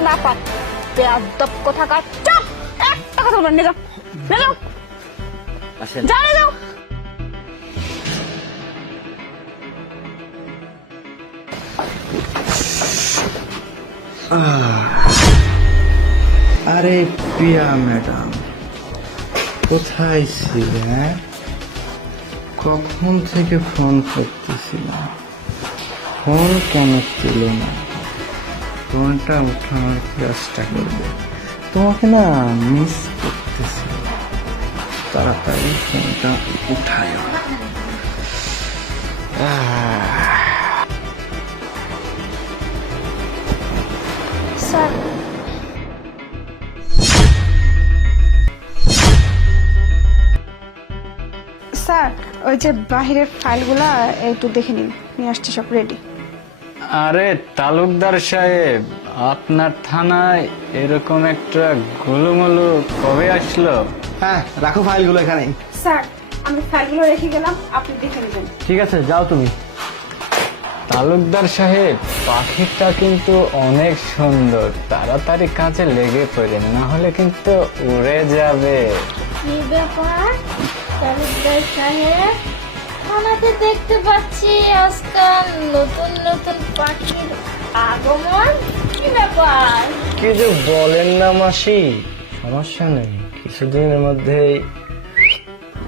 ব্যাপার বেয়াদব কোথাকার। চুপ! একটা কথা বলবেন আসেন। যাও নিয়ে যাও আরে প্রিয়া ম্যাডাম কোথায় ছিলে? কখন থেকে ফোন করতেছিলাম? ফোন কেন ছিল না? ফোনটা উঠানোর চেষ্টা করবে? তোমাকে না মিস করতেছি। তাড়াতাড়ি ফোনটা উঠায়। স্যার। স্যার, ওই যে বাহিরের ফাইলগুলা, একটু দেখে নিন। নিয়ে আসছি, সব রেডি আরে তালুকদার সাহেব আপনার থানায় এরকম একটা গোলুমলু কবে আসলো। হ্যাঁ রাখো ফাইলগুলো এখানে স্যার আমি ফাইলগুলো রেখে গেলাম আপনি দেখে নেবেন। ঠিক আছে যাও তুমি। তালুকদার সাহেব পাখিটা কিন্তু অনেক সুন্দর। তাড়াতাড়ি কাজে লেগে পড়েন না হলে কিন্তু উড়ে যাবে। কি ব্যাপার? তালুকদার সাহেব থানাতে দেখতে পাচ্ছি আজকাল নতুন পাখির আগমন? কি ব্যাপার? কি যে বলেন না মাসি, সমস্যা নেই। কিছুদিনের মধ্যেই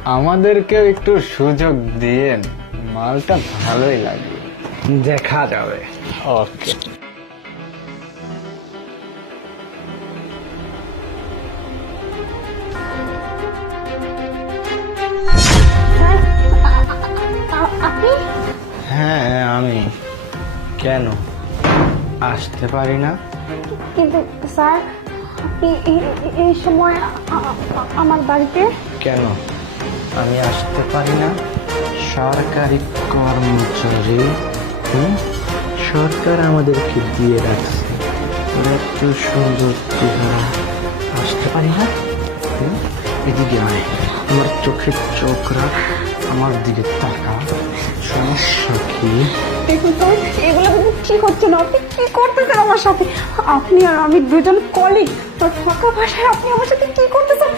আমাদেরকেও একটু সুযোগ দিয়েন, মালটা ভালোই লাগবে। দেখা যাবে। ওকে। কেন? আসতে পারি না? কিন্তু স্যার আপনি এই- সময় আমার বাড়িতে? কেন? আমি আসতে পারি না? সরকারি কর্মচারী হুম? সরকার আমাদেরকে দিয়ে রাখছে। ওরা একটু সুন্দর চেহারা। আসতে পারি না? এদিকে আয়। আমার চোখের চোখ রাখ। আমার দিকে তাকা দেখুন এগুলো কিন্তু ঠিক হচ্ছে না আপনি কি করতেছেন আমার সাথে? আপনি আর আমি দুজন কলিগ তো ফাঁকা ভাষায় আপনি আমার সাথে কি করতেছেন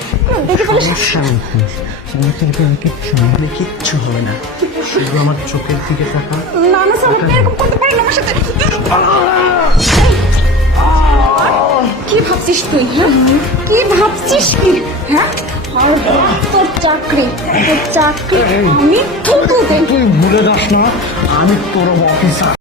দেখে ফেলে সমস্যা নেই সমস্যা নেই কিচ্ছু হবে কিচ্ছু হবে না। শুধু আমার চোখের দিকে তাকা না না স্যার আপনি এরকম করতে পারেন আমার সাথে। কি ভাবছিস তুই হ্যাঁ? কি ভাবছিস কি? হ্যাঁ? চাকরি চাকরি ভুলে যাস না আমি তোর অফিসার